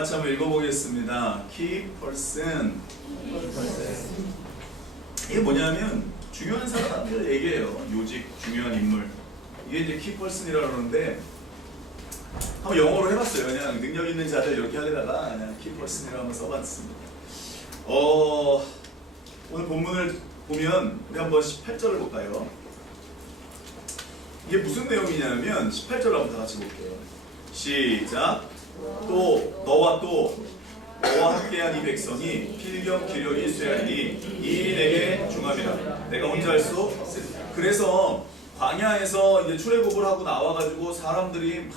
같이 한번 읽어보겠습니다. Key person. 이게 뭐냐면 중요한 사람들 얘기예요. 요직 중요한 인물. 이게 이제 Key person이라고 그러는데 한번 영어로 해봤어요. 그냥 능력 있는 자들 이렇게 하려다가 그냥 Key person이라고 한번 써봤습니다. 오늘 본문을 보면 우리 한번 18절을 볼까요? 이게 무슨 내용이냐면 18절 한번 다 같이 볼게요. 시작. 또 너와 함께한 이 백성이 필경 기력이 쇠하리니 이 일이 내게 중함이라. 내가 혼자 할 수 없으리라. 그래서 광야에서 이제 출애굽을 하고 나와가지고 사람들이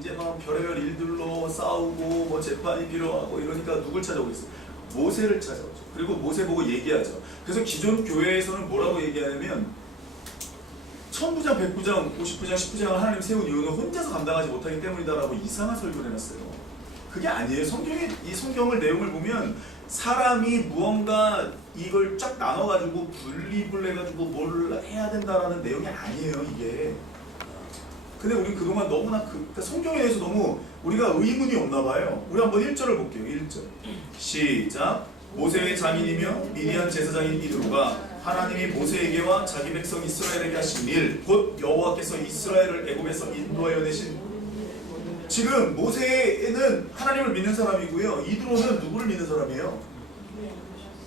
이제 막 별의별 일들로 싸우고 뭐 재판이 필요하고 이러니까 누굴 찾아오고 있어? 모세를 찾아오죠. 그리고 모세 보고 얘기하죠. 그래서 기존 교회에서는 뭐라고 얘기하냐면 1000부장, 100부장, 50부장, 10부장을 하나님 세운 이유는 혼자서 감당하지 못하기 때문이다라고 이상한 설교를 해놨어요. 그게 아니에요. 이 성경을 내용을 보면 사람이 무언가 이걸 쫙 나눠가지고 분립을 해가지고 뭘 해야 된다라는 내용이 아니에요, 이게. 근데 우리 그동안 너무나 그러니까 성경에 대해서 너무 우리가 의문이 없나 봐요. 우리 한번 1절을 볼게요. 1절. 시작. 모세의 장인이며 미디안 제사장인 이드로가 하나님이 모세에게와 자기 백성 이스라엘에게 하신 일, 곧 여호와께서 이스라엘을 애굽에서 인도하여 내신. 지금 모세는 하나님을 믿는 사람이고요. 이드로는 누구를 믿는 사람이에요?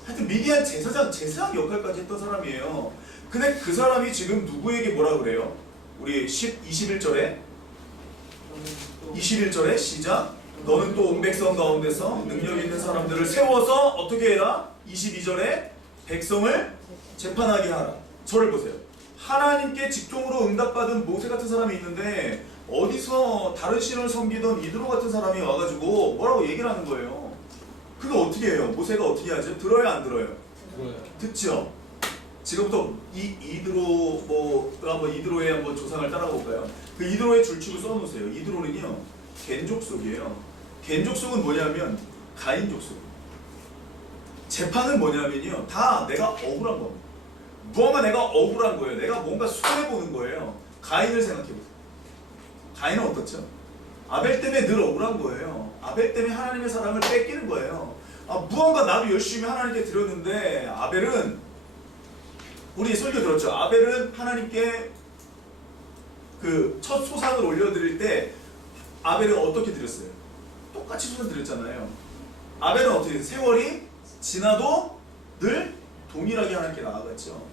하여튼 미디안 제사장 역할까지 했던 사람이에요. 근데 그 사람이 지금 누구에게 뭐라 그래요? 우리 21절에 시작. 너는 또 온 백성 가운데서 능력 있는 사람들을 세워서 어떻게 해라? 22절에 백성을 재판하게 하라. 저를 보세요. 하나님께 직종으로 응답받은 모세 같은 사람이 있는데 어디서 다른 신을 섬기던 이드로 같은 사람이 와가지고 뭐라고 얘기를 하는 거예요. 그거 어떻게 해요? 모세가 어떻게 하죠? 들어요, 안 들어요? 들어요. 듣죠? 지금부터 이드로 한번 이드로의 한번 조상을 따라가 볼까요? 그 이드로의 줄축을 써놓으세요. 이드로는요 겐족속이에요. 겐족속은 뭐냐면 가인족속. 재판은 뭐냐면요 다 내가 억울한 겁니다. 무언가 내가 억울한 거예요. 내가 뭔가 손해보는 거예요. 가인을 생각해보세요. 가인은 어떻죠? 아벨 때문에 늘 억울한 거예요. 아벨 때문에 하나님의 사랑을 뺏기는 거예요. 무언가 나도 열심히 하나님께 드렸는데 아벨은 우리 설교 들었죠? 아벨은 하나님께 그 첫 소산을 올려드릴 때 아벨은 어떻게 드렸어요? 똑같이 소산 드렸잖아요. 아벨은 어떻게 했어요? 세월이 지나도 늘 동일하게 하나님께 나아갔죠.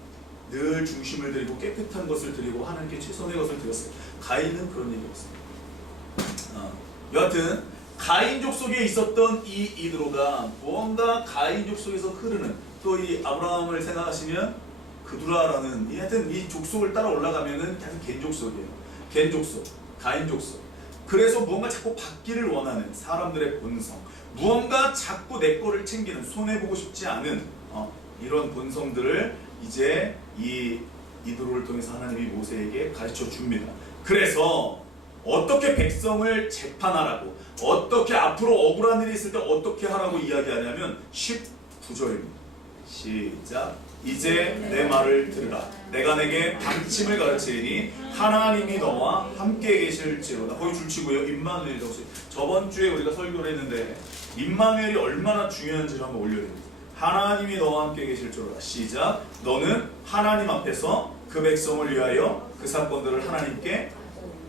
늘 중심을 드리고 깨끗한 것을 드리고 하나님께 최선의 것을 드렸어요. 가인은 그런 얘기 없어요. 여하튼 가인족 속에 있었던 이 이드로가 무언가 가인족 속에서 흐르는 또 이 아브라함을 생각하시면 그두라라는 하여튼 이 족속을 따라 올라가면은 하여튼 겐족속이에요. 겐족속, 가인족속. 그래서 무언가 자꾸 받기를 원하는 사람들의 본성, 무언가 자꾸 내 거를 챙기는 손해보고 싶지 않은 이런 본성들을 이제 이 이드로를 통해서 하나님이 모세에게 가르쳐 줍니다. 그래서 어떻게 백성을 재판하라고, 어떻게 앞으로 억울한 일이 있을 때 어떻게 하라고 이야기하냐면 19절입니다. 시작. 이제 내 말을 들으라. 내가 내게 방침을 가르치리니 하나님이 너와 함께 계실지로다. 거기 줄치고요. 임마누엘이라고 써요. 저번 주에 우리가 설교를 했는데 임마누엘이 얼마나 중요한지를 한번 올려드립니다. 하나님이 너와 함께 계실지로다. 시작. 너는 하나님 앞에서 그 백성을 위하여 그 사건들을 하나님께.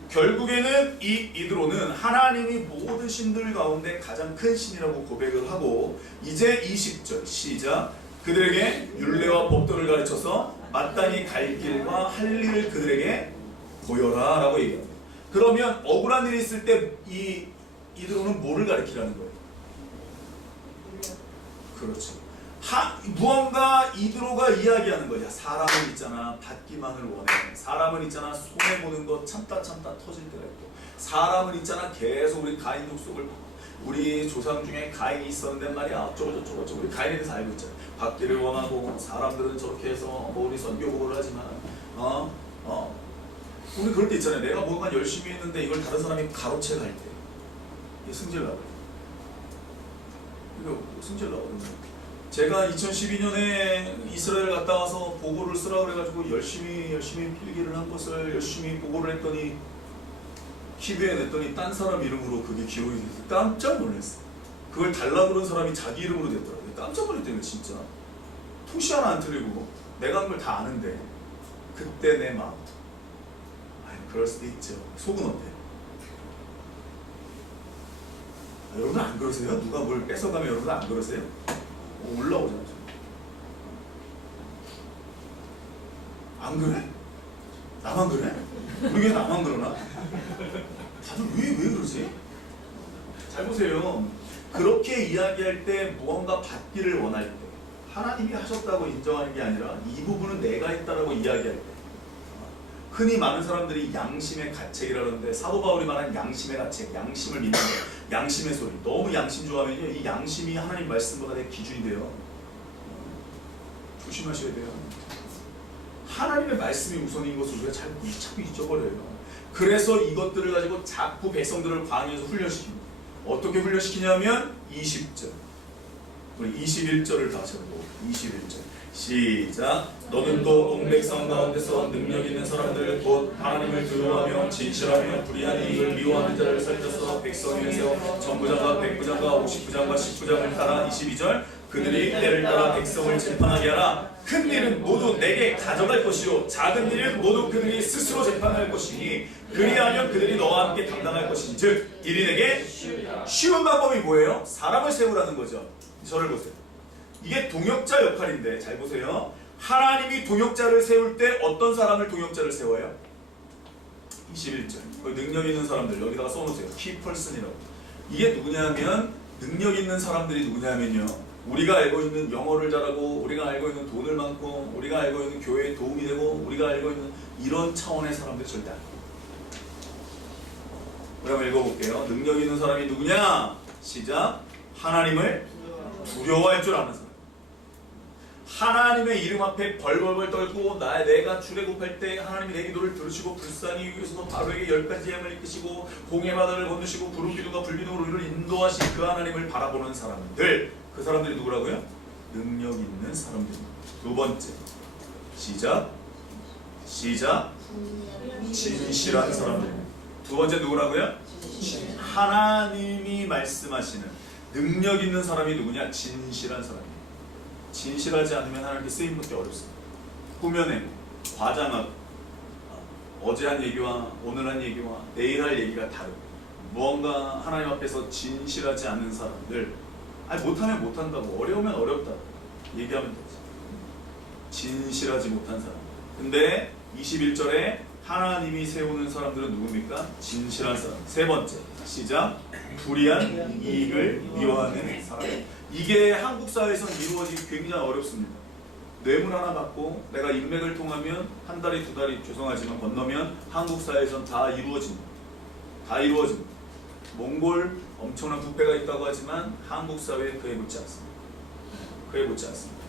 결국에는 이 이드로는 하나님이 모든 신들 가운데 가장 큰 신이라고 고백을 하고 이제 20절 시작. 그들에게 율례와 법도를 가르쳐서 마땅히 갈 길과 할 일을 그들에게 보여라 라고 얘기합니다. 그러면 억울한 일이 있을 때 이 이드로는 뭐를 가르치라는 거예요? 그렇죠. 무언가 이드로가 이야기하는 거야. 사람은 있잖아 받기만을 원해. 사람은 있잖아 손해보는 거 참다 터질 때가 있고. 사람은 있잖아 계속 우리 가인 족속을 우리 조상 중에 가인이 있었는데 말이야 어쩌고 우리 가인에 대해서 알고 있잖아. 받기를 원하고 사람들은 저렇게 해서 우리 선교복을 하지만 우리 그럴 때 있잖아요. 내가 뭔가 열심히 했는데 이걸 다른 사람이 가로채 갈 때 이게 승질 나거든요. 이거 승질 나거든요. 제가 2012년에 이스라엘 갔다 와서 보고를 쓰라고 그래가지고 열심히 필기를 한 것을 열심히 보고를 했더니 TV에 냈더니 딴 사람 이름으로 그게 기록이 돼서 깜짝 놀랐어요. 그걸 달라 그런 사람이 자기 이름으로 됐더라고요. 깜짝 놀랐대요 진짜. 토시 하나 안 틀리고 내가 한 걸 다 아는데 그때 내 마음. 아유 그럴 수도 있죠. 속은 어때요? 아, 여러분 안 그러세요? 누가 뭘 뺏어가면 여러분 안 그러세요? 올라오잖아요. 안 그래? 나만 그래? 우리 왜 나만 그러나? 다들 왜 그러지? 잘 보세요. 그렇게 이야기할 때 무언가 받기를 원할 때 하나님이 하셨다고 인정하는 게 아니라 이 부분은 내가 했다라고 이야기할 때 흔히 많은 사람들이 양심의 가책이라는데 사도 바울이 말한 양심의 가책, 양심을 믿는 거, 양심의 소리 너무 양심 좋아하면요 이 양심이 하나님 말씀보다 내 기준이 돼요. 조심하셔야 돼요. 하나님의 말씀이 우선인 것을 우리가 자꾸 잊어버려요. 그래서 이것들을 가지고 자꾸 백성들을 광야에서 훈련시킵니다. 어떻게 훈련시키냐면 20절 우리 21절을 다시 해보고 21절 시작. 너는 또 온 백성 가운데서 능력 있는 사람들 곧 하나님을 두려워하며 진실하며 불의한 이익을 미워하는 자를 살려서 백성에 세워 전부장과 백부장과 50부장과 10부장을 따라 22절 그들이 때를 따라 백성을 재판하게 하라. 큰 일은 모두 내게 가져갈 것이요 작은 일은 모두 그들이 스스로 재판할 것이니 그리하면 그들이 너와 함께 감당할 것이니 즉 일이 내게 쉬운 방법이 뭐예요? 사람을 세우라는 거죠. 저를 보세요. 이게 동역자 역할인데 잘 보세요. 하나님이 동역자를 세울 때 어떤 사람을 동역자를 세워요? 21절 능력 있는 사람들 여기다가 써놓으세요. 키펄슨이라고. 이게 누구냐면 능력 있는 사람들이 누구냐면요 우리가 알고 있는 영어를 잘하고 우리가 알고 있는 돈을 많고 우리가 알고 있는 교회에 도움이 되고 우리가 알고 있는 이런 차원의 사람들이 절대 아니에요. 우리 한번 읽어볼게요. 능력 있는 사람이 누구냐? 시작. 하나님을 두려워할 줄 아는 사람. 하나님의 이름 앞에 벌벌벌 떨고 내가 출애굽할 때 하나님이 내 기도를 들으시고 불쌍히 여기서도 바로에게 10가지 재앙을 이끄시고 공의 바다를 건너시고 구름 기둥과 불기둥으로 우리를 인도하신 그 하나님을 바라보는 사람들. 그 사람들이 누구라고요? 능력 있는 사람들입니다. 두 번째 시작 진실한 사람들. 두 번째 누구라고요? 하나님이 말씀하시는 능력 있는 사람이 누구냐? 진실한 사람이에요. 진실하지 않으면 하나님께 쓰임 받기 어렵습니다. 꾸며내고 과장하고 어제 한 얘기와 오늘 한 얘기와 내일 할 얘기가 다르고 무언가 하나님 앞에서 진실하지 않는 사람들 못하면 못한다고 어려우면 어렵다 얘기하면 되지. 진실하지 못한 사람. 근데 21절에 하나님이 세우는 사람들은 누굽니까? 진실한 사람. 세 번째 시작. 불의한 이익을 미워하는 사람. 이게 한국 사회에선 이루어지기 굉장히 어렵습니다. 뇌물 하나 받고 내가 인맥을 통하면 한 달이 두 달이 죄송하지만 건너면 한국 사회에선 다 이루어집니다. 다 이루어집니다. 몽골 엄청난 부패가 있다고 하지만 한국 사회에 그에 붙지 않습니다. 그에 붙지 않습니다.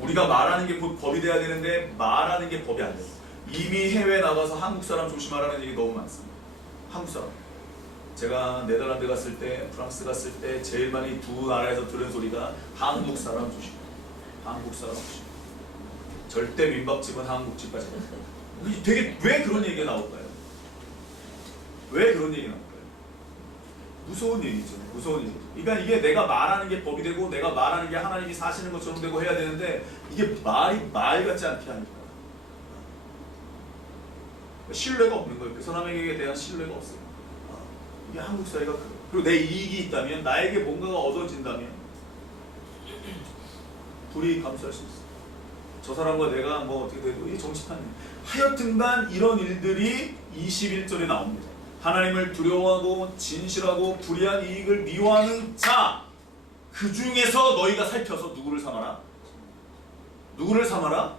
우리가 말하는 게 법이 돼야 되는데 말하는 게 법이 안 돼요. 이미 해외에 나가서 한국 사람 조심하라는 얘기 너무 많습니다. 한국 사람. 제가 네덜란드 갔을 때, 프랑스 갔을 때 제일 많이 두 나라에서 들은 소리가 한국 사람 조심. 한국 사람 조심. 절대 민박집은 한국집까지. 되게 왜 그런 얘기가 나올까요? 왜 그런 얘기가 나올까요? 무서운 얘기죠. 무서운 얘기죠. 그러니까 이게 내가 말하는 게 법이 되고 내가 말하는 게 하나님이 사시는 것처럼 되고 해야 되는데 이게 말 같지 않게 하니까 신뢰가 없는 거예요. 그 사람에게 대한 신뢰가 없어요. 이게 한국 사회가 그래요. 그리고 내 이익이 있다면 나에게 뭔가가 얻어진다면 불이익 감수할 수 있어요. 저 사람과 내가 뭐 어떻게 돼도 이 정치판이 하여튼간 이런 일들이 21절에 나옵니다. 하나님을 두려워하고 진실하고 불의한 이익을 미워하는 자, 그 중에서 너희가 살펴서 누구를 삼아라? 누구를 삼아라?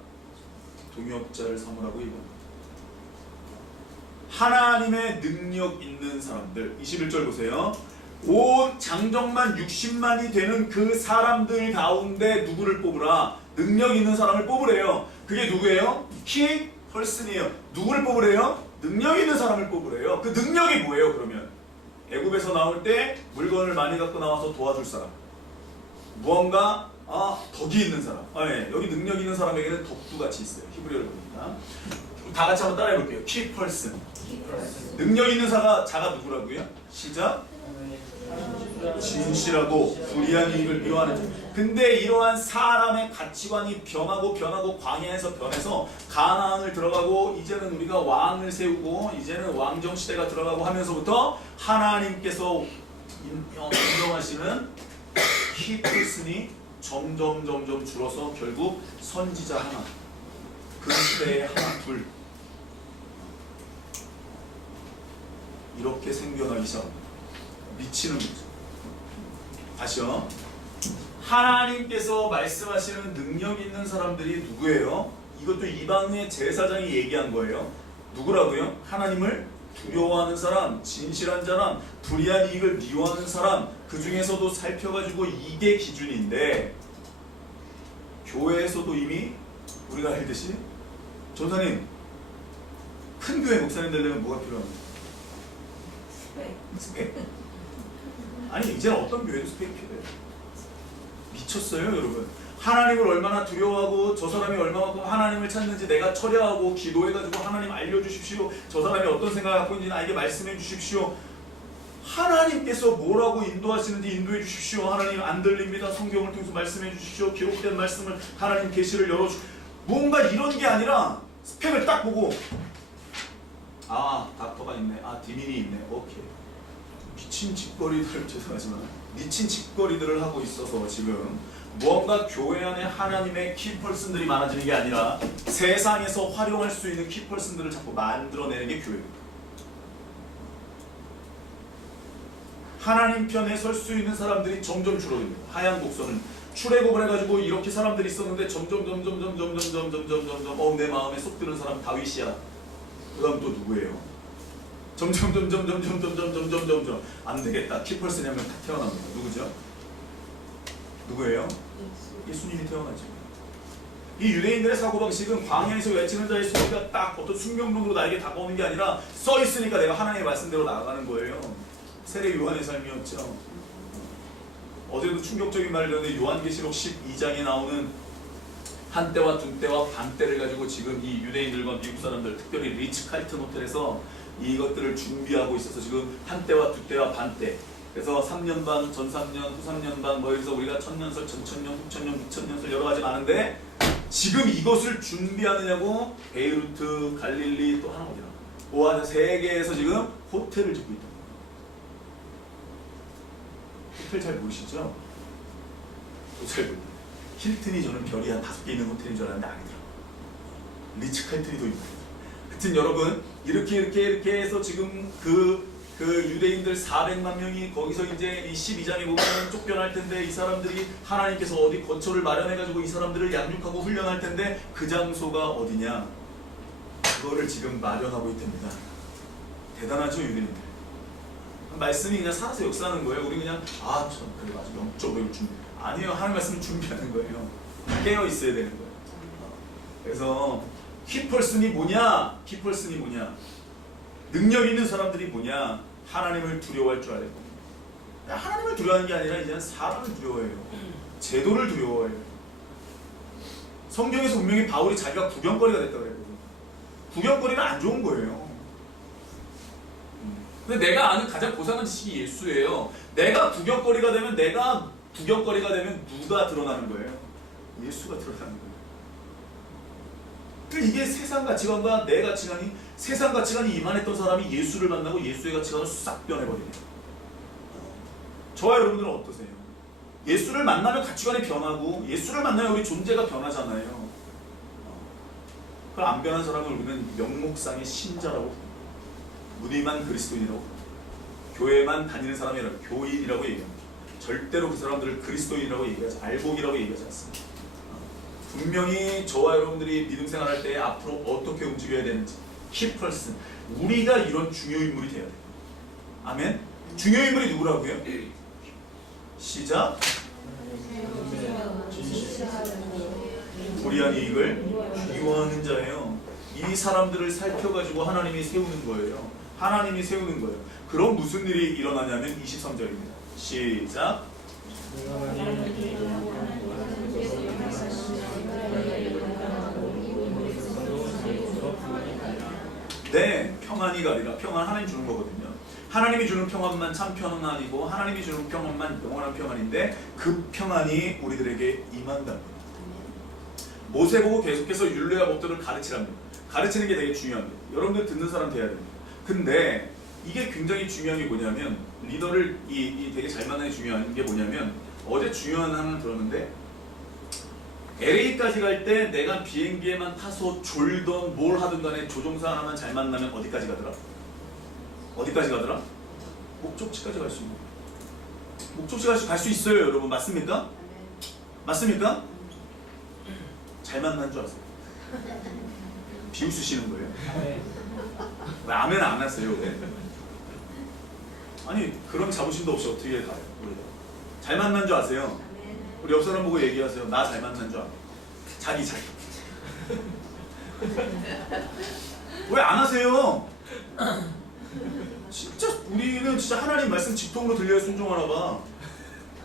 동역자를 삼으라고 얘기합니다. 하나님의 능력 있는 사람들. 21절 보세요. 온 장정만 60만이 되는 그 사람들 가운데 누구를 뽑으라? 능력 있는 사람을 뽑으래요. 그게 누구예요? 키 펄슨이에요. 누구를 뽑으래요? 능력 있는 사람을 뽑으래요. 그 능력이 뭐예요? 그러면 애굽에서 나올 때 물건을 많이 갖고 나와서 도와줄 사람, 무언가 덕이 있는 사람. 네. 여기 능력 있는 사람에게는 덕도 같이 있어요. 히브리어를 보니까 다 같이 한번 따라해 볼게요. 키 펄슨. 능력 있는 자가 누구라고요? 시작. 진실하고 불의한 이익을 미워하는 자. 근데 이러한 사람의 가치관이 변하고 광야에서 변해서 가나안을 들어가고 이제는 우리가 왕을 세우고 이제는 왕정 시대가 들어가고 하면서부터 하나님께서 인정하시는 키플슨이 점점 줄어서 결국 선지자 하나, 그 시대에 하나 둘 이렇게 생겨나기 시작합니다. 미치는 거죠. 다시요. 하나님께서 말씀하시는 능력 있는 사람들이 누구예요? 이것도 이방의 제사장이 얘기한 거예요. 누구라고요? 하나님을 두려워하는 사람, 진실한 사람, 불의한 이익을 미워하는 사람, 그 중에서도 살펴가지고 이게 기준인데, 교회에서도 이미 우리가 알듯이 전사님, 큰 교회 목사님 되려면 뭐가 필요합니까? 스펙? 아니 이제는 어떤 교회도 스펙이 필요해요. 미쳤어요 여러분. 하나님을 얼마나 두려워하고 저 사람이 얼마만큼 하나님을 찾는지 내가 처리하고 기도해가지고 하나님 알려주십시오. 저 사람이 어떤 생각을 갖고 있는지 나에게 말씀해 주십시오. 하나님께서 뭐라고 인도하시는지 인도해 주십시오. 하나님 안 들립니다. 성경을 통해서 말씀해 주십시오. 기록된 말씀을 하나님 계시를 열어주십시오. 뭔가 이런 게 아니라 스펙을 딱 보고 아 닥터가 있네. 아 디민이 있네. 오케이. 미친 짓거리들 죄송하지만 미친 짓거리들을 하고 있어서 지금 무언가 교회 안에 하나님의 키펄슨들이 많아지는 게 아니라 세상에서 활용할 수 있는 키펄슨들을 자꾸 만들어내는 게 교회입니다. 하나님 편에 설 수 있는 사람들이 점점 줄어듭니다. 하얀 곡선은 출애굽을 해가지고 이렇게 사람들이 있었는데 점점 내 마음에 쏙 드는 사람 다윗이야. 그 다음 또 누구예요? 점점 안 되겠다. 키펄슨이 한 명 딱 태어납니다. 누구죠? 누구예요? 예수님이 태어나죠. 이 유대인들의 사고방식은 광야에서 외치는 자의 소리가 딱 어떤 숙명론으로 나에게 다가오는 게 아니라 써 있으니까 내가 하나님의 말씀대로 나아가는 거예요. 세례 요한의 삶이었죠. 어제도 충격적인 말을 들었는데 요한계시록 12장에 나오는 한때와 둔때와 반때를 가지고 지금 이 유대인들과 미국 사람들 특별히 리츠 칼튼 호텔에서 이것들을 준비하고 있어서 지금 한때와 두때와 반때 그래서 3년 반, 전 3년, 후 3년 반 뭐 여기서 우리가 천년설, 전천년, 후천년, 육천년설 여러 가지 많은데 지금 이것을 준비하느냐고 베이루트, 갈릴리 또 하나 어디나 오하자 세계에서 지금 호텔을 짓고 있다. 호텔 잘 모르시죠? 호텔 모르죠. 힐튼이 저는 별이 한 5개 있는 호텔인 줄 알았는데 아니더라고요. 리츠 칼튼이도 있고. 하여튼 여러분 이렇게 해서 지금 그 유대인들 400만 명이 거기서 이제 이 12장에 보면 쫓겨날 텐데 이 사람들이 하나님께서 어디 거처를 마련해가지고 이 사람들을 양육하고 훈련할 텐데 그 장소가 어디냐? 그거를 지금 마련하고 있답니다. 대단하죠 유대인들. 말씀이 그냥 살아서 역사하는 거예요. 우리 그냥 그래 맞아 영적으로 준비. 아니에요. 하나님 말씀을 준비하는 거예요. 깨어 있어야 되는 거예요. 그래서 키펄슨이 뭐냐? 키펄슨이 뭐냐? 능력 있는 사람들이 뭐냐? 하나님을 두려워할 줄 알아야 됩니다. 하나님을 두려워하는 게 아니라 이제는 사람을 두려워해요. 제도를 두려워해요. 성경에서 분명히 바울이 자기가 구경거리가 됐다고 그랬거든요. 구경거리는 안 좋은 거예요. 근데 내가 아는 가장 고상한 지식이 예수예요. 내가 구경거리가 되면 누가 드러나는 거예요? 예수가 드러나는 거예요. 이게 세상 가치관과 내 가치관이 세상 가치관이 이만했던 사람이 예수를 만나고 예수의 가치관을 싹 변해버리네요. 저와 여러분들은 어떠세요? 예수를 만나면 가치관이 변하고 예수를 만나면 우리 존재가 변하잖아요. 그걸 안 변한 사람을 우리는 명목상의 신자라고 무늬만 그리스도인이라고 교회만 다니는 사람이라고 교인이라고 얘기합니다. 절대로 그 사람들을 그리스도인이라고 얘기하지 알복이라고 얘기하지 않습니다. 분명히 저와 여러분들이 믿음 생활할 때 앞으로 어떻게 움직여야 되는지 키펄슨 우리가 이런 중요 인물이 돼야 돼요. 아멘? 중요 인물이 누구라고요? 시작. 불의한 이익을 미워하는 자예요. 이 사람들을 살펴가지고 하나님이 세우는 거예요. 하나님이 세우는 거예요. 그럼 무슨 일이 일어나냐면 23절입니다. 시작. 네, 평안이 가리라. 평안 하나님 주는 거거든요. 하나님이 주는 평안만 참 평안이고 하나님이 주는 평안만 영원한 평안인데 그 평안이 우리들에게 임한답니다. 모세 보고 계속해서 율례와 법도를 가르치랍니다. 가르치는 게 되게 중요합니다. 여러분들 듣는 사람 돼야 됩니다. 근데 이게 굉장히 중요한 게 뭐냐면 리더를 되게 잘 만나는 게 중요한 게 뭐냐면 어제 중요한 하나 들었는데 LA까지 갈 때 내가 비행기에만 타서 졸던 뭘 하든 간에 조종사 하나만 잘 만나면 어디까지 가더라? 어디까지 가더라? 목적지까지 갈 수 있는 목적지까지 갈 수 있어요 여러분. 맞습니까? 맞습니까? 잘 만난 줄 아세요? 비웃으시는 거예요? 왜 아멘 안 하세요? 왜? 아니 그런 자부심도 없이 어떻게 가요? 우리가 잘 만난 줄 아세요? 우리 옆 사람 보고 얘기하세요. 나 잘 만난 줄 알아. 자기 왜 안 하세요? 진짜 우리는 진짜 하나님 말씀 직통으로 들려야 순종하나 봐.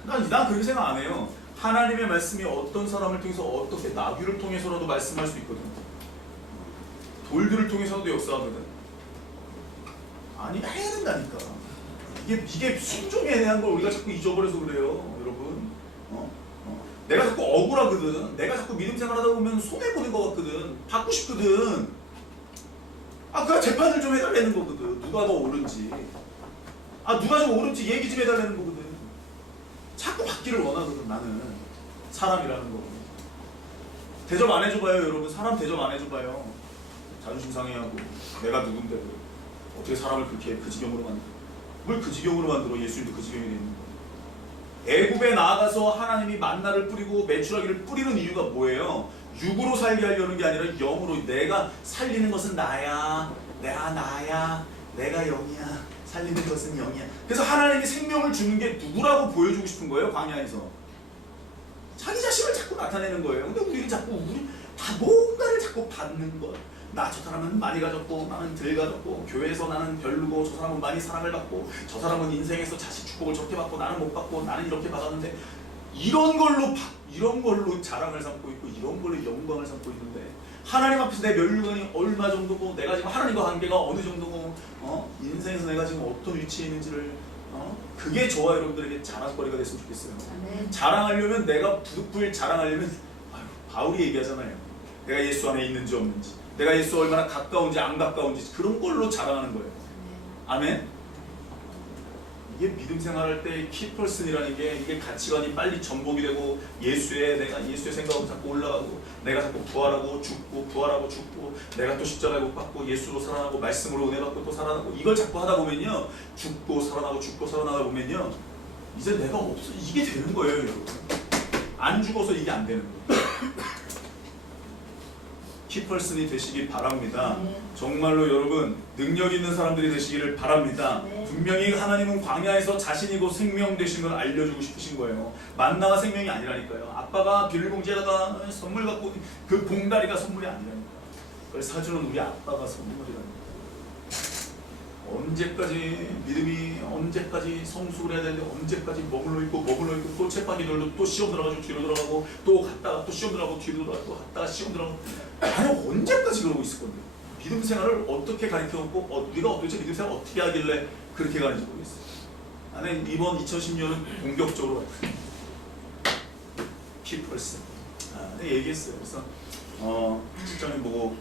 난 그렇게 생각 안 해요. 하나님의 말씀이 어떤 사람을 통해서 어떻게 나귀를 통해서라도 말씀할 수 있거든. 돌들을 통해서도 역사하거든. 아니 해야 된다니까. 이게 순종에 대한 걸 우리가 자꾸 잊어버려서 그래요, 여러분. 내가 자꾸 억울하거든. 내가 자꾸 믿음 생활하다 보면 손해 보는 것 같거든. 받고 싶거든. 그냥 재판을 좀 해달라는 거거든. 누가 더 옳은지. 누가 좀 옳은지 얘기 좀 해달라는 거거든. 자꾸 받기를 원하거든. 나는 사람이라는 거. 대접 안 해줘봐요, 여러분. 사람 대접 안 해줘봐요. 자존심 상해하고 내가 누군데 어떻게 사람을 그렇게 그 지경으로 만들어? 뭘 그 지경으로 만들어? 예수님도 그 지경이 되는 거. 애굽에 나아가서 하나님이 만나를 뿌리고 메추라기를 뿌리는 이유가 뭐예요? 육으로 살게 하려는 게 아니라 영으로. 내가 살리는 것은 나야. 내가 나야. 내가 영이야. 살리는 것은 영이야. 그래서 하나님이 생명을 주는 게 누구라고 보여주고 싶은 거예요? 광야에서. 자기 자신을 자꾸 나타내는 거예요. 근데 우리는 자꾸 다 뭔가를 자꾸 받는 거야. 나 저 사람은 많이 가졌고 나는 덜 가졌고 교회에서 나는 별로고 저 사람은 많이 사랑을 받고 저 사람은 인생에서 자식 축복을 저렇게 받고 나는 못 받고 나는 이렇게 받았는데 이런 걸로 자랑을 삼고 있고 이런 걸로 영광을 삼고 있는데 하나님 앞에서 내 멸류관이 얼마 정도고 내가 지금 하나님과 관계가 어느 정도고 인생에서 내가 지금 어떤 위치에 있는지를 그게 저와 여러분들에게 자랑거리가 됐으면 좋겠어요. 자랑하려면 내가 부득불 자랑하려면 바울이 얘기하잖아요. 내가 예수 안에 있는지 없는지 내가 예수와 얼마나 가까운지 안 가까운지 그런 걸로 자랑하는 거예요. 아멘? 이게 믿음 생활할 때 키퍼슨이라는 게 이게 가치관이 빨리 전복이 되고 내가 예수의 생각으로 자꾸 올라가고 내가 자꾸 부활하고 죽고 내가 또 십자가에 못 박고 예수로 살아나고 말씀으로 은혜 받고 또 살아나고 이걸 자꾸 하다 보면요 죽고 살아나다 보면요 이제 내가 없어. 이게 되는 거예요, 여러분. 안 죽어서 이게 안 되는 거예요. 키퍼슨이 되시길 바랍니다. 정말로 여러분 능력 있는 사람들이 되시기를 바랍니다. 분명히 하나님은 광야에서 자신이고 생명 되신 걸 알려주고 싶으신 거예요. 만나가 생명이 아니라니까요. 아빠가 비닐봉지에다가 선물 갖고 그 봉다리가 선물이 아니라니까. 그걸 사주는 우리 아빠가 선물이라니까. 언제까지 믿음이 언제까지 성숙을 해야 되는데 언제까지 머물러 있고 또 쳇바퀴들도 또 시험 들어가지고 뒤로 돌아가고 또 갔다가 또 시험 들어가고 뒤로 돌아가고 또 갔다가 시험 들어가고 아니 언제까지 그러고 있을 건데 믿음 생활을 어떻게 가르쳐놓고 우리가 도대체 믿음 생활을 어떻게 하길래 그렇게 가는지 모르겠어요. 나는 이번 2010년은 본격적으로 키퍼슨 얘기했어요. 그래서 실장님 보고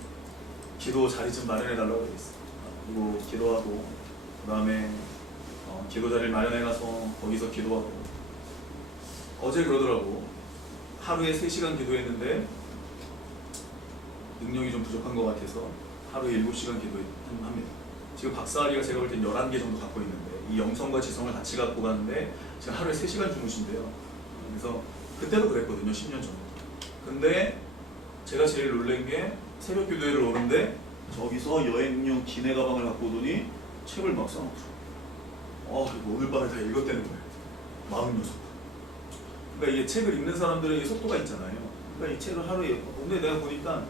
기도 자리 좀 마련해달라고 얘기했어요. 그리고 기도하고 그 다음에 기도 자리를 마련해가서 거기서 기도하고 어제 그러더라고. 하루에 3시간 기도했는데 능력이 좀 부족한 것 같아서 하루에 7시간 기도합니다. 지금 박사아리가 제가 볼 땐 11개 정도 갖고 있는데 이 영성과 지성을 같이 갖고 가는데 지금 하루에 3시간 주무신대요. 그래서 그때도 그랬거든요. 10년 전에. 근데 제가 제일 놀란 게 새벽 기도회를 오는데 저기서 여행용 기내 가방을 갖고 오더니 책을 막 써놓더라고요. 이거 오늘 밤에 다 읽었다는 거예요. 46권. 그러니까 이게 책을 읽는 사람들에게 속도가 있잖아요. 그러니까 이 책을 하루에 근데 내가 보니까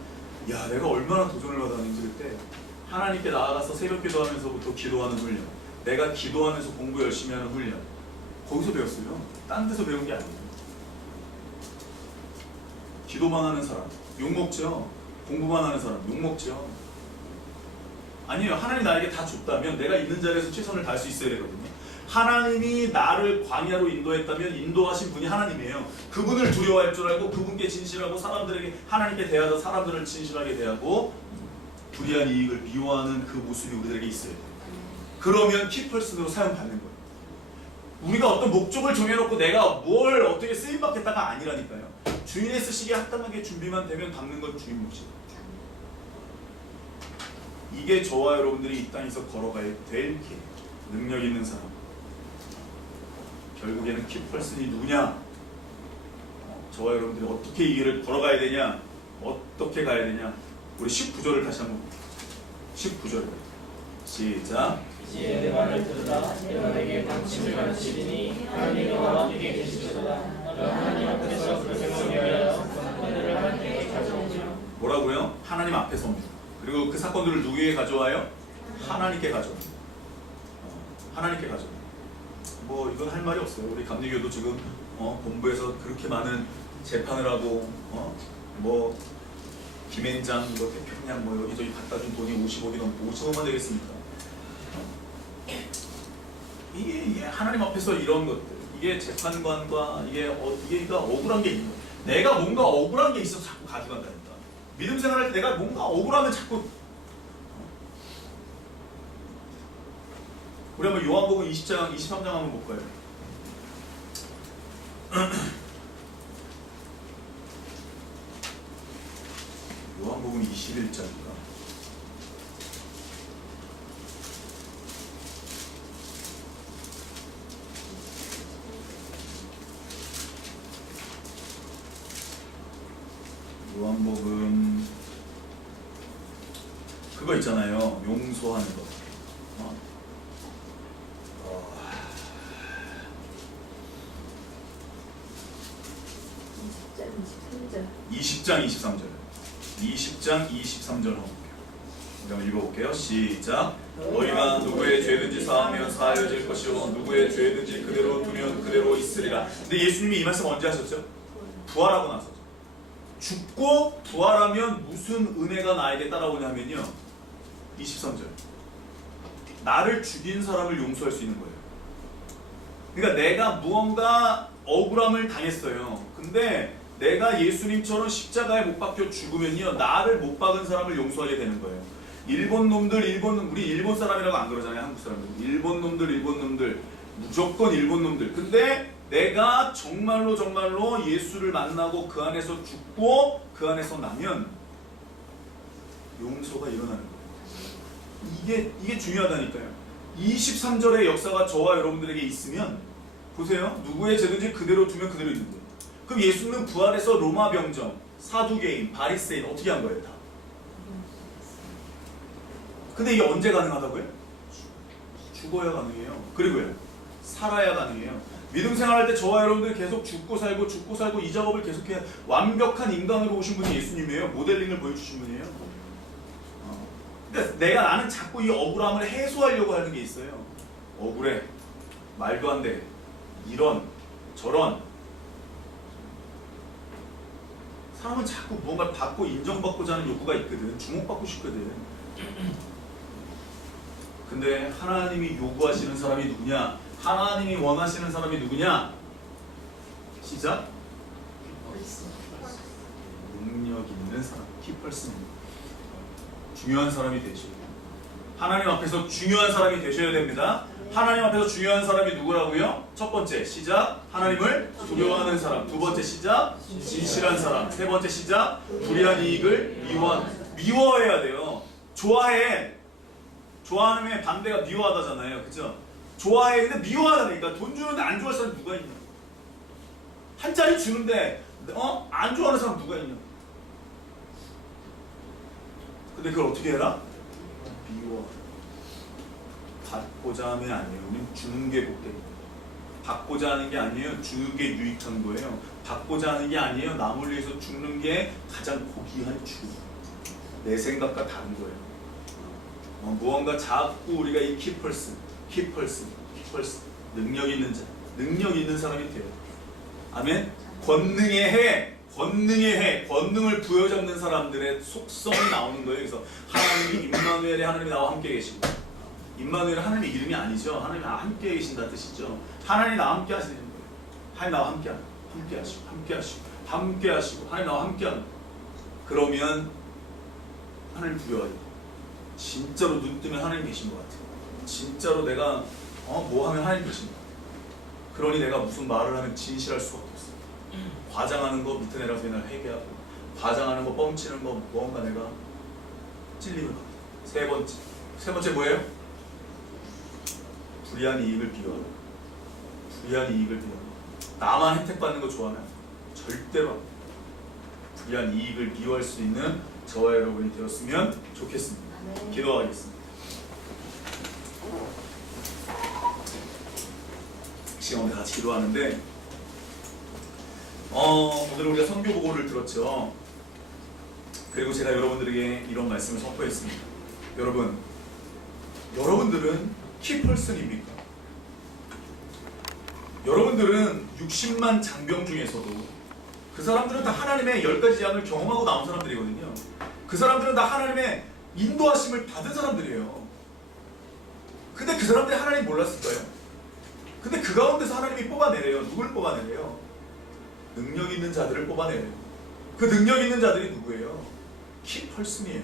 야 내가 얼마나 도전을 받았는지 그때 하나님께 나아가서 새벽 기도하면서부터 기도하는 훈련, 내가 기도하면서 공부 열심히 하는 훈련 거기서 배웠어요. 딴 데서 배운 게 아니에요. 기도만 하는 사람 욕먹죠. 공부만 하는 사람 욕먹죠. 아니에요. 하나님이 나에게 다 줬다면 내가 있는 자리에서 최선을 다할 수 있어야 되거든요. 하나님이 나를 광야로 인도했다면 인도하신 분이 하나님이에요. 그분을 두려워할 줄 알고 그분께 진실하고 사람들에게 하나님께 대하다 사람들을 진실하게 대하고 불의한 이익을 미워하는 그 모습이 우리들에게 있어요. 그러면 키펄슨으로 사용받는 거예요. 우리가 어떤 목적을 정해놓고 내가 뭘 어떻게 쓰임받겠다가 아니라니까요. 주인의 쓰시기에 합당하게 준비만 되면 받는 건 주인 몫이에요. 이게 저와 여러분들이 이 땅에서 걸어가야 될 길, 능력 있는 사람. 결국에는 키펄슨이 누구냐? 저와 여러분들이 어떻게 이 길을 걸어가야 되냐? 어떻게 가야 되냐? 우리 19절을 다시 한번 19절 시작. 이제 내 말을 들으라. 내가 내게 방침을 가르치리니 하나님이 너와 함께 계시리로다. 너가 하나님 앞에서 그 백성을 위하여 사건들을 하나님께 가져오며. 뭐라고요? 하나님 앞에서 옵니다. 그리고 그 사건들을 누구에게 가져와요? 하나님께 가져옵니다. 하나님께 가져옵니다. 뭐 이건 할 말이 없어요. 우리 감리교도 지금 본부에서 그렇게 많은 재판을 하고 뭐 김앤장 이거 그냥 뭐 여기저기 갖다 준 돈이 50억이 넘고 50억만 되겠습니까? 이게 하나님 앞에서 이런 것들, 이게 재판관과 이게 억울한 게 있는 거예요. 내가 뭔가 억울한 게 있어서 자꾸 가져간다니까. 믿음 생활할 때 내가 뭔가 억울하면 자꾸 우리 한번 요한복음 20장, 23장 한번 볼까요? 요한복음 21장인가? 요한복음 그거 있잖아요. 용서하는 거. 20장 23절. 20장 23절 한번 한번 읽어볼게요. 시작. 너희가 누구의 죄든지 사하면 사하여질 것이요 누구의 죄든지 그대로 두면 그대로 있으리라. 근데 예수님이 이 말씀 언제 하셨죠? 부활하고 나서. 죽고 부활하면 무슨 은혜가 나에게 따라오냐면요. 23절. 나를 죽인 사람을 용서할 수 있는 거예요. 그러니까 내가 무언가 억울함을 당했어요. 근데 내가 예수님처럼 십자가에 못 박혀 죽으면요, 나를 못 박은 사람을 용서하게 되는 거예요. 우리 일본 사람이라고 안 그러잖아요. 한국 사람들. 일본 놈들 무조건 일본 놈들. 근데 내가 정말로 예수를 만나고 그 안에서 죽고 그 안에서 나면 용서가 일어나는 거예요. 이게 중요하다니까요. 23절의 역사가 저와 여러분들에게 있으면 보세요. 누구의 죄든지 그대로 두면 그대로 있는 거예요. 그럼 예수는 부활해서 로마 병정, 사두개인, 바리새인 어떻게 한 거예요? 다. 근데 이게 언제 가능하다고요? 죽어야 가능해요. 그리고요, 살아야 가능해요. 믿음 생활할 때 저와 여러분들 계속 죽고 살고 이 작업을 계속해 완벽한 인간으로 오신 분이 예수님이에요. 모델링을 보여주신 분이에요. 근데 나는 자꾸 이 억울함을 해소하려고 하는 게 있어요. 억울해. 말도 안 돼. 이런 저런. 사람은 자꾸 무언가를 받고 인정받고자 하는 욕구가 있거든. 주목받고 싶거든. 근데 하나님이 요구하시는 사람이 누구냐? 하나님이 원하시는 사람이 누구냐? 시작. 능력 있는 사람, 키펄슨. 중요한 사람이 되시고 하나님 앞에서 중요한 사람이 되셔야 됩니다. 하나님 앞에서 중요한 사람이 누구라고요? 첫 번째 시작. 하나님을 두려워하는 사람. 두 번째 시작. 진실한 사람. 세 번째 시작. 불의한 이익을 미워해야 돼요. 좋아하는 반대가 미워하다잖아요. 그죠? 좋아해. 근데 미워하다니까. 돈 주는데 안 좋아하는 사람 누가 있냐? 한 짜리 주는데 안 좋아하는 사람 누가 있냐? 근데 그걸 어떻게 해라? 미워. 받고자 하면 아니에요. 우리는 주는 게 복됩니다. 받고자 하는 게 아니에요. 주는 게 유익한 거예요. 받고자 하는 게 아니에요. 남을 위해서 죽는 게 가장 고귀한 주. 내 생각과 다른 거예요. 무언가 자꾸 우리가 이 키펄슨 능력 있는 자, 능력 있는 사람이 돼요. 아멘. 권능의 해, 권능의 해, 권능을 부여잡는 사람들의 속성이 나오는 거예요. 그래서 하나님이 임마누엘의 하나님이 나와 함께 계시고, 임마누엘은 하나님의 이름이 아니죠. 하나님이 나와 함께 계신다는 뜻이죠. 하나님이 나와 함께 하시는 거예요. 하나님 나와 함께 하시고, 함께 하시고, 하나님 나와 함께 하는 거예요. 그러면 하나님 두려워요. 진짜로 눈 뜨면 하나님 계신 것 같아요. 진짜로 내가 뭐 하면 하나님 계신 것 같아요. 그러니 내가 무슨 말을 하면 진실할 수밖에 없어요. 과장하는 거 밑에 내려서 맨날 회개하고, 과장하는 거 뻥치는 거 뭔가 내가 찔림을 받아요. 세 번째 뭐예요? 불의한 이익을 비워요. 불의한 이익을 비워요. 나만 혜택받는 거 좋아하면 절대로 안 돼요. 불의한 이익을 비워할 수 있는 저와 여러분이 되었으면 좋겠습니다. 기도하겠습니다. 지금 오늘 같이 기도하는데 오늘 우리가 선교 보고를 들었죠. 그리고 제가 여러분들에게 이런 말씀을 선포했습니다. 여러분들은 키펄슨입니까? 여러분들은 60만 장병 중에서도 그 사람들은 다 하나님의 10가지 재앙을 경험하고 나온 사람들이거든요. 그 사람들은 다 하나님의 인도하심을 받은 사람들이에요. 근데 그 사람들이 하나님 몰랐을까요? 근데 그 가운데서 하나님이 뽑아내래요. 누굴 뽑아내래요? 능력 있는 자들을 뽑아내래요. 그 능력 있는 자들이 누구예요? 키펄슨이에요.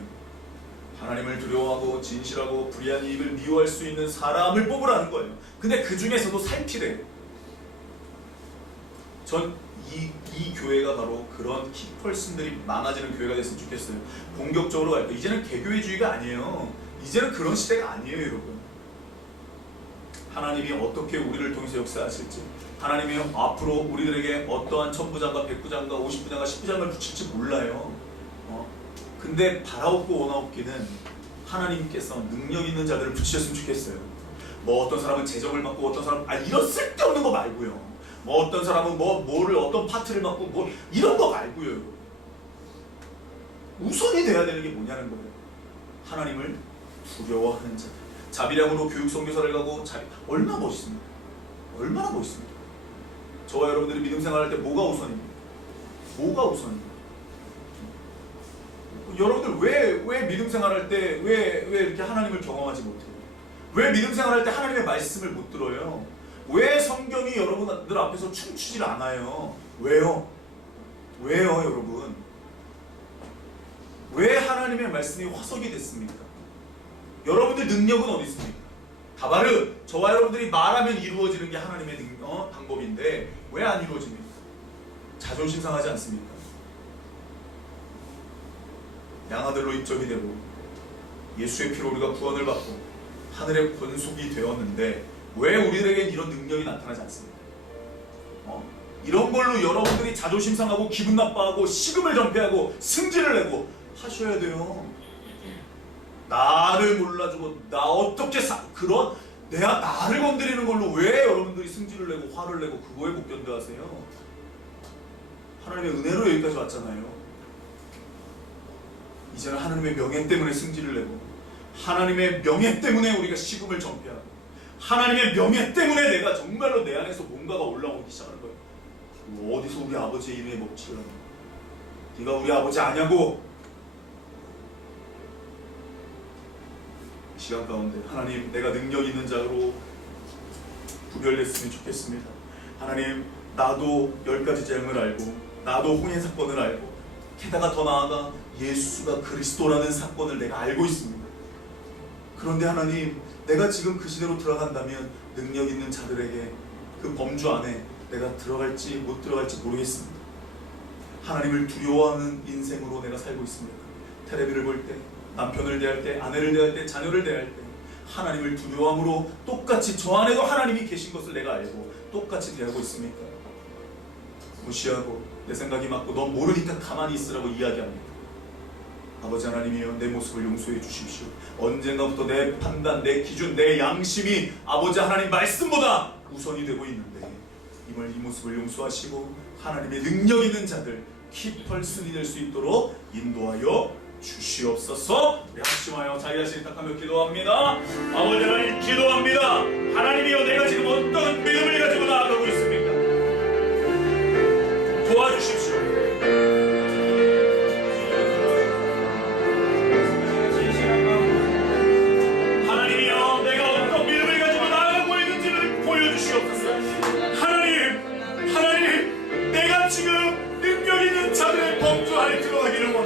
하나님을 두려워하고 진실하고 불의한 이익을 미워할 수 있는 사람을 뽑으라는 거예요. 근데 그 중에서도 살피래요. 전 이 교회가 바로 그런 키펄슨들이 많아지는 교회가 됐으면 좋겠어요. 본격적으로 갈 때 이제는 개교회주의가 아니에요. 이제는 그런 시대가 아니에요, 여러분. 하나님이 어떻게 우리를 통해서 역사하실지, 하나님이 앞으로 우리들에게 어떠한 천부장과 백부장과 50부장과 10부장을 붙일지 몰라요. 근데 바라옵고 원하옵기는 하나님께서 능력 있는 자들을 붙이셨으면 좋겠어요. 뭐 어떤 사람은 재정을 맡고 어떤 사람은 이런 쓸데없는 거 말고요. 뭐 어떤 사람은 뭐를 어떤 파트를 맡고 뭐 이런 거 말고요. 우선이 돼야 되는 게 뭐냐는 거예요. 하나님을 두려워하는 자들. 자비량으로 교육 선교사를 가고 얼마나 멋있습니까? 얼마나 멋있습니까? 저와 여러분들이 믿음 생활할 때 뭐가 우선입니까? 뭐가 우선입니까? 여러분들 왜 믿음 생활할 때 왜 이렇게 하나님을 경험하지 못해요? 왜 믿음 생활할 때 하나님의 말씀을 못 들어요? 왜 성경이 여러분들 앞에서 춤추질 않아요? 왜요? 여러분? 왜 하나님의 말씀이 화석이 됐습니까? 여러분들 능력은 어디 있습니까? 다바르, 저와 여러분들이 말하면 이루어지는 게 하나님의 방법인데 왜 안 이루어집니까? 자존심 상하지 않습니까? 양아들로 입적이 되고 예수의 피로 우리가 구원을 받고 하늘의 권속이 되었는데 왜 우리들에겐 이런 능력이 나타나지 않습니까? 이런 걸로 여러분들이 자존심 상하고 기분 나빠하고 식음을 전폐하고 승질을 내고 하셔야 돼요. 나를 몰라주고 나 어떻게 그런 나를 건드리는 걸로 왜 여러분들이 승질을 내고 화를 내고 그거에 못 견뎌하세요? 하나님의 은혜로 여기까지 왔잖아요. 이제는 하나님의 명예 때문에 승질을 내고 하나님의 명예 때문에 우리가 식음을 전폐하고 하나님의 명예 때문에 내가 정말로 내 안에서 뭔가가 올라오기 시작하는 거예요. 어디서 우리 아버지의 이름에 먹칠을 하는 거야? 네가 우리 아버지 아냐고? 시간 가운데 하나님, 내가 능력 있는 자로 구별됐으면 좋겠습니다. 하나님, 나도 10가지 재앙을 알고 나도 홍해 사건을 알고 게다가 더 나아가 예수가 그리스도라는 사건을 내가 알고 있습니다. 그런데 하나님, 내가 지금 그 시대로 들어간다면 능력 있는 자들에게 그 범주 안에 내가 들어갈지 못 들어갈지 모르겠습니다. 하나님을 두려워하는 인생으로 내가 살고 있습니다. 텔레비를 볼 때, 남편을 대할 때, 아내를 대할 때, 자녀를 대할 때 하나님을 두려워함으로 똑같이 저 안에도 하나님이 계신 것을 내가 알고 똑같이 대하고 있습니까? 무시하고 내 생각이 맞고 넌 모르니까 가만히 있으라고 이야기합니다. 아버지 하나님이여, 내 모습을 용서해 주십시오. 언젠가부터 내 판단, 내 기준, 내 양심이 아버지 하나님 말씀보다 우선이 되고 있는데 이 모습을 용서하시고 하나님의 능력 있는 자들, 키펄슨이 될 수 있도록 인도하여 주시옵소서. 우리 합심하여 자기 자신을 탁하며 기도합니다. 아버지 하나님, 기도합니다. 하나님이여, 내가 지금 어떤 믿음을 가지고 나아가고 있습니까? 도와주십시오.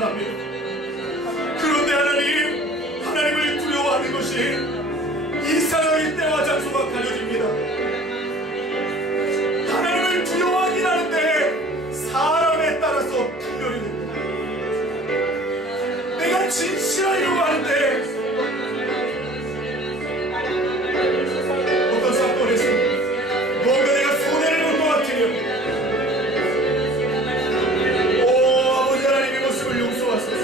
원합니다. 그런데 하나님을 두려워하는 것이 이상하게 때와 장소가 가려집니다. 하나님을 두려워하긴 하는데 사람에 따라서 분별이 됩니다. 내가 진실하려고 하는데 어떤 사건에서 뭔가 내가 손해를 볼 것 같으면 아버지 하나님 이 모습을 용서하소서.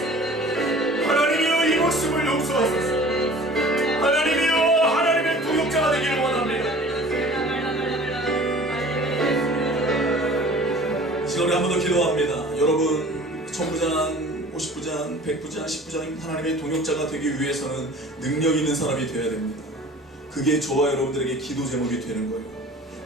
하나님이여 이 모습을 용서하소서. 하나님이여 하나님의 동역자가 되기를 원합니다. 이 시간에 한 번 더 기도합니다. 여러분 천부장, 50부장, 100부장, 10부장 하나님의 동역자가 되기 위해서는 능력 있는 사람이 되어야 됩니다. 그게 저와 여러분들에게 기도 제목이 되는 거예요.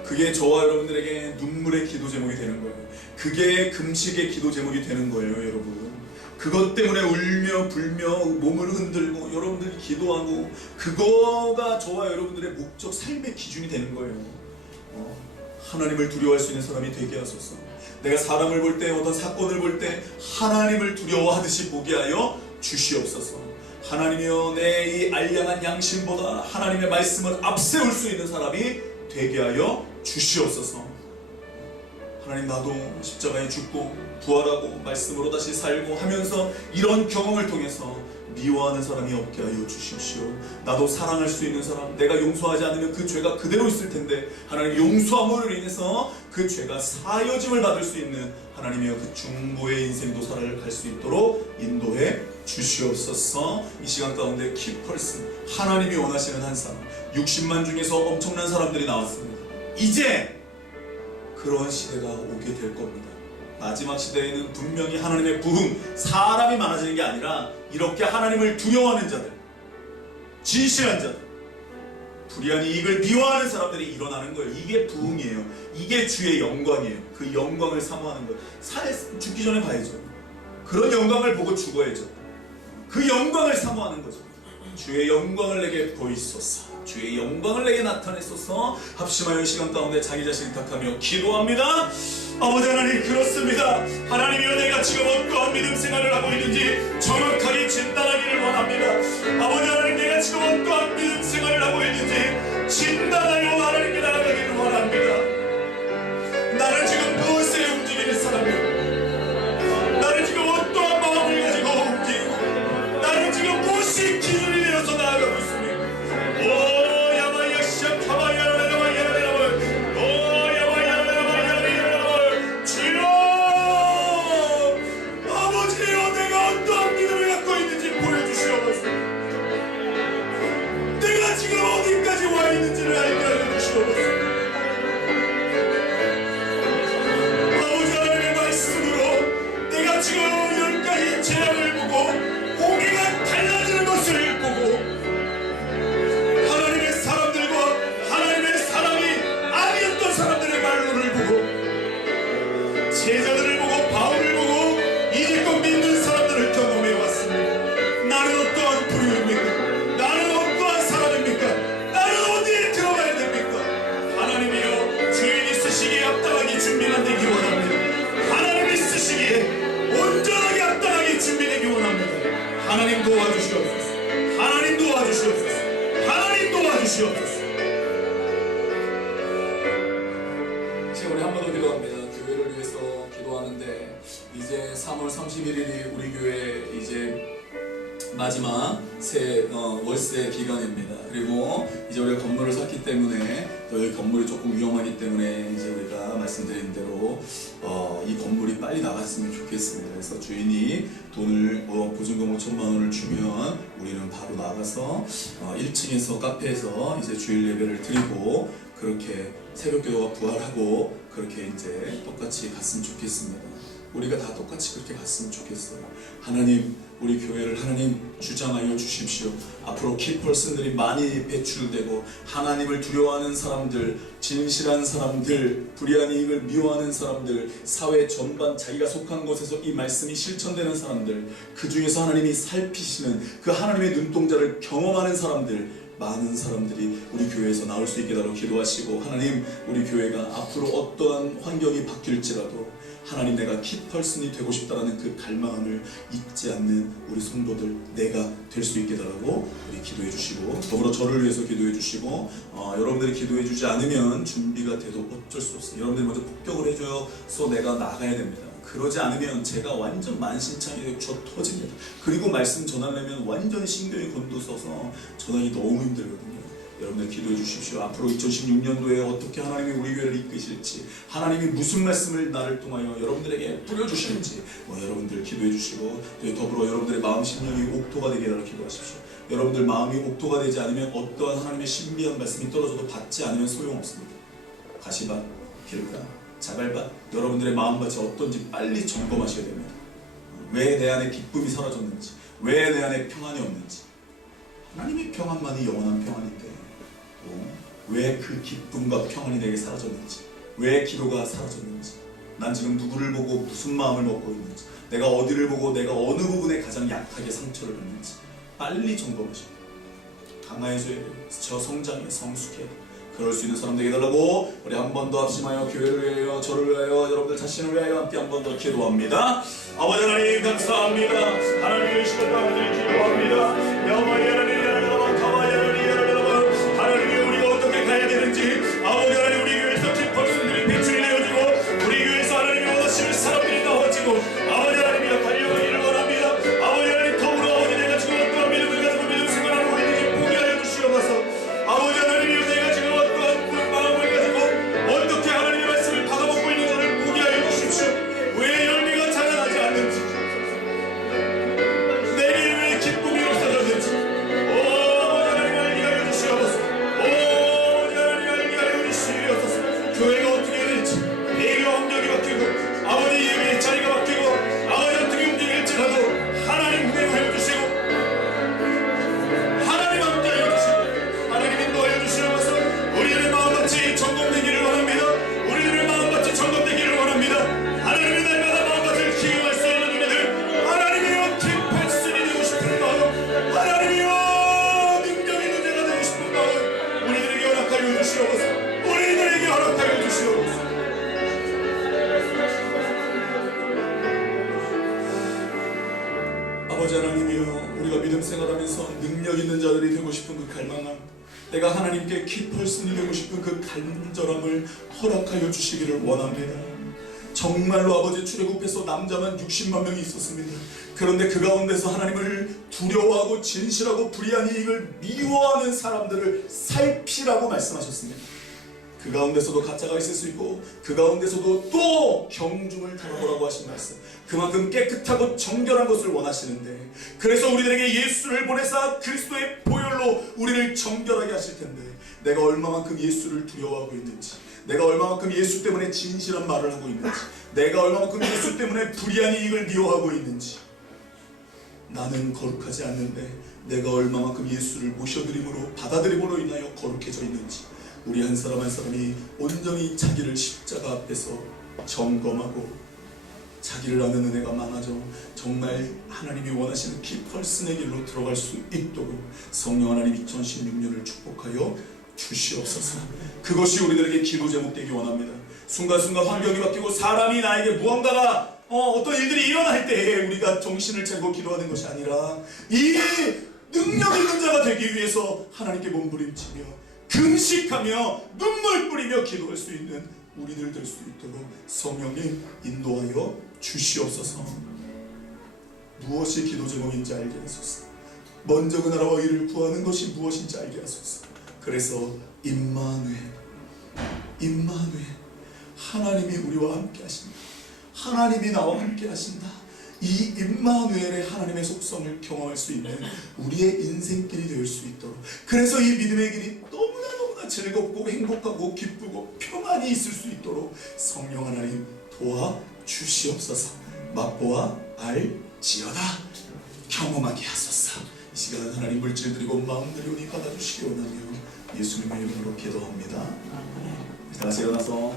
그게 저와 여러분들에게 눈물의 기도 제목이 되는 거예요. 그게 금식의 기도 제목이 되는 거예요, 여러분. 그것 때문에 울며 불며 몸을 흔들고 여러분들이 기도하고 그거가 저와 여러분들의 목적, 삶의 기준이 되는 거예요. 하나님을 두려워할 수 있는 사람이 되게 하소서. 내가 사람을 볼 때, 어떤 사건을 볼 때 하나님을 두려워하듯이 보게 하여 주시옵소서. 하나님이여 내 이 알량한 양심보다 하나님의 말씀을 앞세울 수 있는 사람이 되게 하여 주시옵소서. 하나님, 나도 십자가에 죽고 부활하고 말씀으로 다시 살고 하면서 이런 경험을 통해서 미워하는 사람이 없게 하여 주십시오. 나도 사랑할 수 있는 사람, 내가 용서하지 않으면 그 죄가 그대로 있을 텐데 하나님 용서함으로 인해서 그 죄가 사여짐을 받을 수 있는 하나님이여 그 중보의 인생도 살아갈 수 있도록 인도해 주시옵소서. 이 시간 가운데 키펄슨, 하나님이 원하시는 한 사람, 60만 중에서 엄청난 사람들이 나왔습니다. 이제 그런 시대가 오게 될 겁니다. 마지막 시대에는 분명히 하나님의 부흥, 사람이 많아지는 게 아니라 이렇게 하나님을 두려워하는 자들, 진실한 자들, 불의한 이익을 미워하는 사람들이 일어나는 거예요. 이게 부흥이에요. 이게 주의 영광이에요. 그 영광을 사모하는 거예요. 죽기 전에 봐야죠. 그런 영광을 보고 죽어야죠. 그 영광을 사모하는 거죠. 주의 영광을 내게 보이소서. 주의 영광을 내게 나타내소서. 합심하여 이 시간 가운데 자기 자신을 탁하며 기도합니다. 아버지 하나님, 그렇습니다. 하나님이여, 내가 지금 어떠한 믿음 생활을 하고 있는지 정확하게 진단하기를 원합니다. 아버지 하나님, 내가 지금 어떠한 믿음 생활을 하고 있는지 진단하여 하나님께 나아가기를 원합니다. 나는 지금 무엇에 움직이는 사람이요? 나는 지금 어떠한 마음을 가지고 움직이고 나는 지금 무엇이 기준이 되어서 나아가고 있습니까? 있는지를 알게 하여 주시옵소서. 아버지 하나님의 말씀으로 내가 지금 10가지 재앙을 보고 공기가 달라지는 것을 보고 하나님의 사람들과 하나님의 사람이 아니었던 사람들의 말로를 보고 제자들을 보고 바울을 보고 이제껏 믿는 사람들을 경험해 왔습니다. 나는 어떠한 부류입니까? 나는 어떠한 사람입니까? 합당하게 준비가 되기 원합니다. 하나님이 쓰시기에 온전하게 합당하게 준비되기 원합니다. 하나님 도와주시옵소서. 하나님 도와주시옵소서. 하나님 도와주시옵소서. 지금 우리 한 번 더 기도합니다. 교회를 위해서 기도하는데 이제 3월 31일이 우리 교회 이제 마지막 월세 기간입니다. 그리고 이제 우리가 건물을 샀기 때문에 또 여기 건물이 조금 위험하기 때문에 이제 우리가 말씀드린 대로 이 건물이 빨리 나갔으면 좋겠습니다. 그래서 주인이 돈을 보증금 5천만 원을 주면 우리는 바로 나가서 1층에서 카페에서 이제 주일 예배를 드리고 그렇게 새벽기도가 부활하고 그렇게 이제 똑같이 갔으면 좋겠습니다. 우리가 다 똑같이 그렇게 갔으면 좋겠어요. 하나님, 우리 교회를 하나님 주장하여 주십시오. 앞으로 키펄슨들이 많이 배출되고 하나님을 두려워하는 사람들, 진실한 사람들, 불의한 이익을 미워하는 사람들, 사회 전반 자기가 속한 곳에서 이 말씀이 실천되는 사람들, 그 중에서 하나님이 살피시는 그 하나님의 눈동자를 경험하는 사람들, 많은 사람들이 우리 교회에서 나올 수 있게 달라고 기도하시고, 하나님, 우리 교회가 앞으로 어떠한 환경이 바뀔지라도 하나님 내가 키펄슨이 되고 싶다라는 그 갈망을 잊지 않는 우리 성도들 내가 될 수 있게 달라고 우리 기도해 주시고 더불어 저를 위해서 기도해 주시고 여러분들이 기도해 주지 않으면 준비가 돼도 어쩔 수 없어요. 여러분들이 먼저 폭격을 해줘서 내가 나가야 됩니다. 그러지 않으면 제가 완전 만신창이 되고 저 터집니다. 그리고 말씀 전하려면 완전히 신경이 곤두서서 전하기 너무 힘들거든요. 여러분들 기도해 주십시오. 앞으로 2016년도에 어떻게 하나님이 우리 교회를 이끄실지, 하나님이 무슨 말씀을 나를 통하여 여러분들에게 뿌려주실지 여러분들 기도해 주시고 더불어 여러분들의 마음 심령이 옥토가 되게 해달라고 기도하십시오. 여러분들 마음이 옥토가 되지 않으면 어떠한 하나님의 신비한 말씀이 떨어져도 받지 않으면 소용없습니다. 가시밭, 길가, 자갈밭, 여러분들의 마음밭이 어떤지 빨리 점검하셔야 됩니다. 왜 내 안에 기쁨이 사라졌는지, 왜 내 안에 평안이 없는지. 하나님의 평안만이 영원한 평안인데 왜 그 기쁨과 평안이 내게 사라졌는지, 왜 기도가 사라졌는지, 난 지금 누구를 보고 무슨 마음을 먹고 있는지, 내가 어디를 보고 내가 어느 부분에 가장 약하게 상처를 받는지 빨리 점검하셔야 돼요. 강화해줘야 돼요. 저 성장해, 성숙해야 돼요. 그럴 수 있는 사람 되게 해달라고 우리 한 번 더 합심하여 교회를 위하여 저를 위하여 여러분들 자신을 위하여 함께 한 번 더 기도합니다. 아버지 하나님 감사합니다. 하나님의 이 시간 아버지를 기도합니다. 영원히 하나님 하나님이 우리가 어떻게 가야 되는지 아버지 하나님 우리 교회에서 기뻐스들이 배출이 되어지고 우리 교회에서 하나님이 원하시는 사람들이 나와지고 아버지 하나님이 달려가기를 원합니다. 아버지 하나님 더불어 아버지 내가 지금 어떠한 믿음을 가지고 믿음 생활하는 우리들에게 포기하여 주시옵소서. 아버지 하나님이 내가 지금 어떠한 마음을 가지고 어떻게 하나님의 말씀을 받아먹고 있는지를 포기하여 주십시오. 왜 열매가 자라나지 않는지, 내게 왜 기쁨이 없어졌는지 아버지 하나님 알게 하여 주시옵소서. 교회가 어떻게 될지, 예배 환경이 바뀌고 아버지 예배의 자리가 바뀌고 아버지 어떻게 움직일지라도 하나님 운행하여 주시고 하나님 함께하여 주시고 하나님 인도하여 주시옵소서. 우리들의 마음같이 점검되기를 원합니다. 우리들의 마음같이 점검되기를 원합니다. 하나님의 날마다 마음같을 기억할 수 있는 우리들, 하나님이여 기뻐스니 되고 싶은 마음, 하나님이여 능력 있는 자가 되고 싶은 마음 우리들에게 허락하여 주시옵소서. 우리들에게 허락하여 주시옵소서. 아버지 하나님이여 우리가 믿음 생활하면서 능력 있는 자들이 되고 싶은 그 갈망함, 내가 하나님께 기펄슨이 되고 싶은 그 간절함을 허락하여 주시기를 원합니다. 정말로 아버지 출애굽해서 남자만 60만 명이 있었습니다. 그런데 그 가운데서 하나님을 두려워하고 진실하고 불의한 이익을 미워하는 사람들을 살피라고 말씀하셨습니다. 그 가운데서도 가짜가 있을 수 있고 그 가운데서도 또 경중을 다뤄보라고 하신 말씀, 그만큼 깨끗하고 정결한 것을 원하시는데, 그래서 우리들에게 예수를 보내사 그리스도의 보혈로 우리를 정결하게 하실 텐데, 내가 얼마만큼 예수를 두려워하고 있는지, 내가 얼마만큼 예수 때문에 진실한 말을 하고 있는지, 내가 얼마만큼 예수 때문에 불의한 이익을 미워하고 있는지, 나는 거룩하지 않는데 내가 얼마만큼 예수를 모셔드림으로 받아들임으로 인하여 거룩해져 있는지, 우리 한 사람 한 사람이 온전히 자기를 십자가 앞에서 점검하고 자기를 아는 은혜가 많아져 정말 하나님이 원하시는 기펄슨의 길로 들어갈 수 있도록 성령 하나님 2016년을 축복하여 주시옵소서. 그것이 우리들에게 기도 제목 되기 원합니다. 순간순간 환경이 바뀌고 사람이 나에게 무언가가 어떤 일들이 일어날 때 우리가 정신을 차리고 기도하는 것이 아니라 이 능력 있는 자가 되기 위해서 하나님께 몸부림치며 금식하며 눈물 뿌리며 기도할 수 있는 우리들 될 수 있도록 성령님 인도하여 주시옵소서. 무엇이 기도 제목인지 알게 하소서. 먼저 그 나라와 의를 구하는 것이 무엇인지 알게 하소서. 그래서 임마누엘, 하나님이 우리와 함께 하신다. 하나님이 나와 함께 하신다. 이 임마누엘의 하나님의 속성을 경험할 수 있는 우리의 인생길이 될 수 있도록, 그래서 이 믿음의 길이 너무나 즐겁고 행복하고 기쁘고 평안이 있을 수 있도록 성령 하나님 도와주시옵소서. 맛보아 알지어다 경험하게 하소서. 이 시간 하나님 물질 드리고 마음 드리오니 받아주시기 원하며 예수님의 이름으로 기도합니다. 다시 일어나서